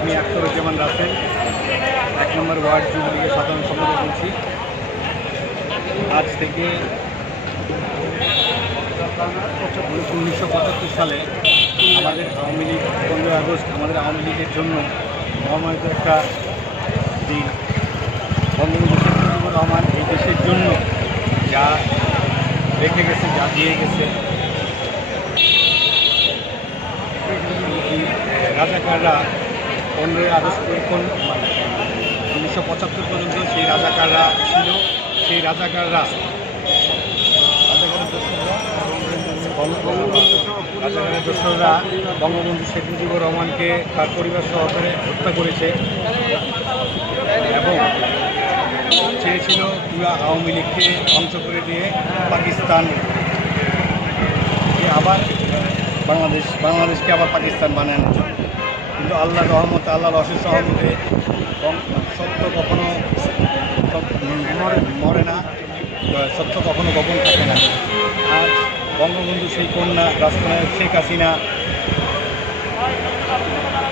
আমি আখতারুজ্জামান রাসেল, 1 নম্বর ওয়ার্ড যুবলীগের সাধারণ সম্পাদক বলছি। আজ থেকে 1975 সালে আমাদের আওয়ামী লীগ 15 আগস্ট আমাদের আওয়ামী লীগের জন্য মহামারিত একটা দিন। বঙ্গবন্ধু শেখ মুজিবুর রহমান এই দেশের জন্য যা রেখে গেছে, যা দিয়ে গেছে, রাজাকাররা 15 আগস্ট 1975 পর্যন্ত সেই রাজাকাররা ছিল। সেই রাজাকাররা দোসররা বঙ্গবন্ধু শেখ মুজিবুর রহমানকে তার পরিবার সহকারে হত্যা করেছে এবং চেয়েছিল পুরো আওয়ামী লীগকে ধ্বংস করে দিয়ে আবার বাংলাদেশকে আবার পাকিস্তান বানানোর জন্য। কিন্তু আল্লাহর রহমতে, আল্লাহর অশেষ রহমতে সত্য কখনো মরে না, সত্য কখনো গোপন থাকে না। আজ বঙ্গবন্ধু সেই কন্যা রাষ্ট্রনায়ক শেখ হাসিনা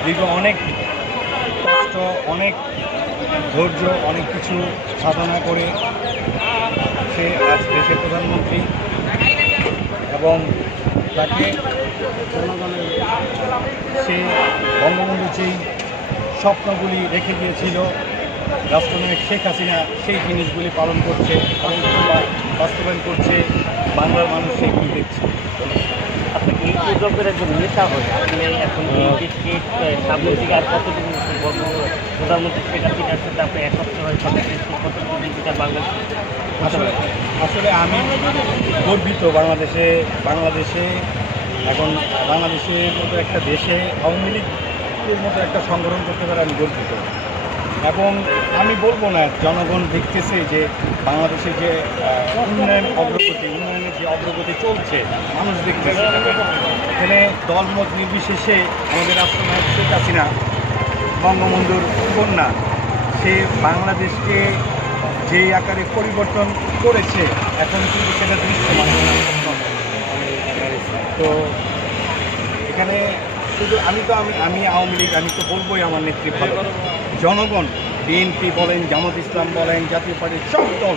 দীর্ঘ অনেক কষ্ট, অনেক ধৈর্য, অনেক কিছু সাধনা করে সে আজ দেশের প্রধানমন্ত্রী এবং তাকে জনগণের সে বঙ্গবন্ধু যেই স্বপ্নগুলি রেখে গিয়েছিল রাষ্ট্রনায়ক শেখ হাসিনা সেই জিনিসগুলি পালন করছে, বাস্তবায়ন করছে। বাংলার মানুষ সেইগুলি দেখছে। আপনি বিপ্লবের একজন নেতা হয়ে আপনি এখন এই দেশকে সামনের দিকে আর কতটুকু প্রধানমন্ত্রী শেখ হাসিনার সাথে আপনি একত্র হয়ে কতটুকু ডিজিটাল বাংলাদেশ? আসলে আমি গর্বিত বাংলাদেশে এখন বাংলাদেশের মতো একটা দেশে আওয়ামী লীগের মতো একটা সংগঠন করতে পারে আমি গর্বিত। এবং আমি বলবো না, জনগণ দেখতেছে যে বাংলাদেশের যে উন্নয়নের যে অগ্রগতি চলছে, মানুষ দেখতেছে। এখানে দলমত নির্বিশেষে আমাদের রাষ্ট্রনায়ক শেখ হাসিনা বঙ্গবন্ধুর কন্যা, সে বাংলাদেশকে যে আকারে পরিবর্তন করেছে এখন কিন্তু সেটা দৃশ্যমান। তো এখানে শুধু আমি আওয়ামী লীগ, আমি তো বলবোই আমার নেতৃত্ব, জনগণ বিএনপি বলেন, জামাত ইসলাম বলেন, জাতীয় পার্টির সব দল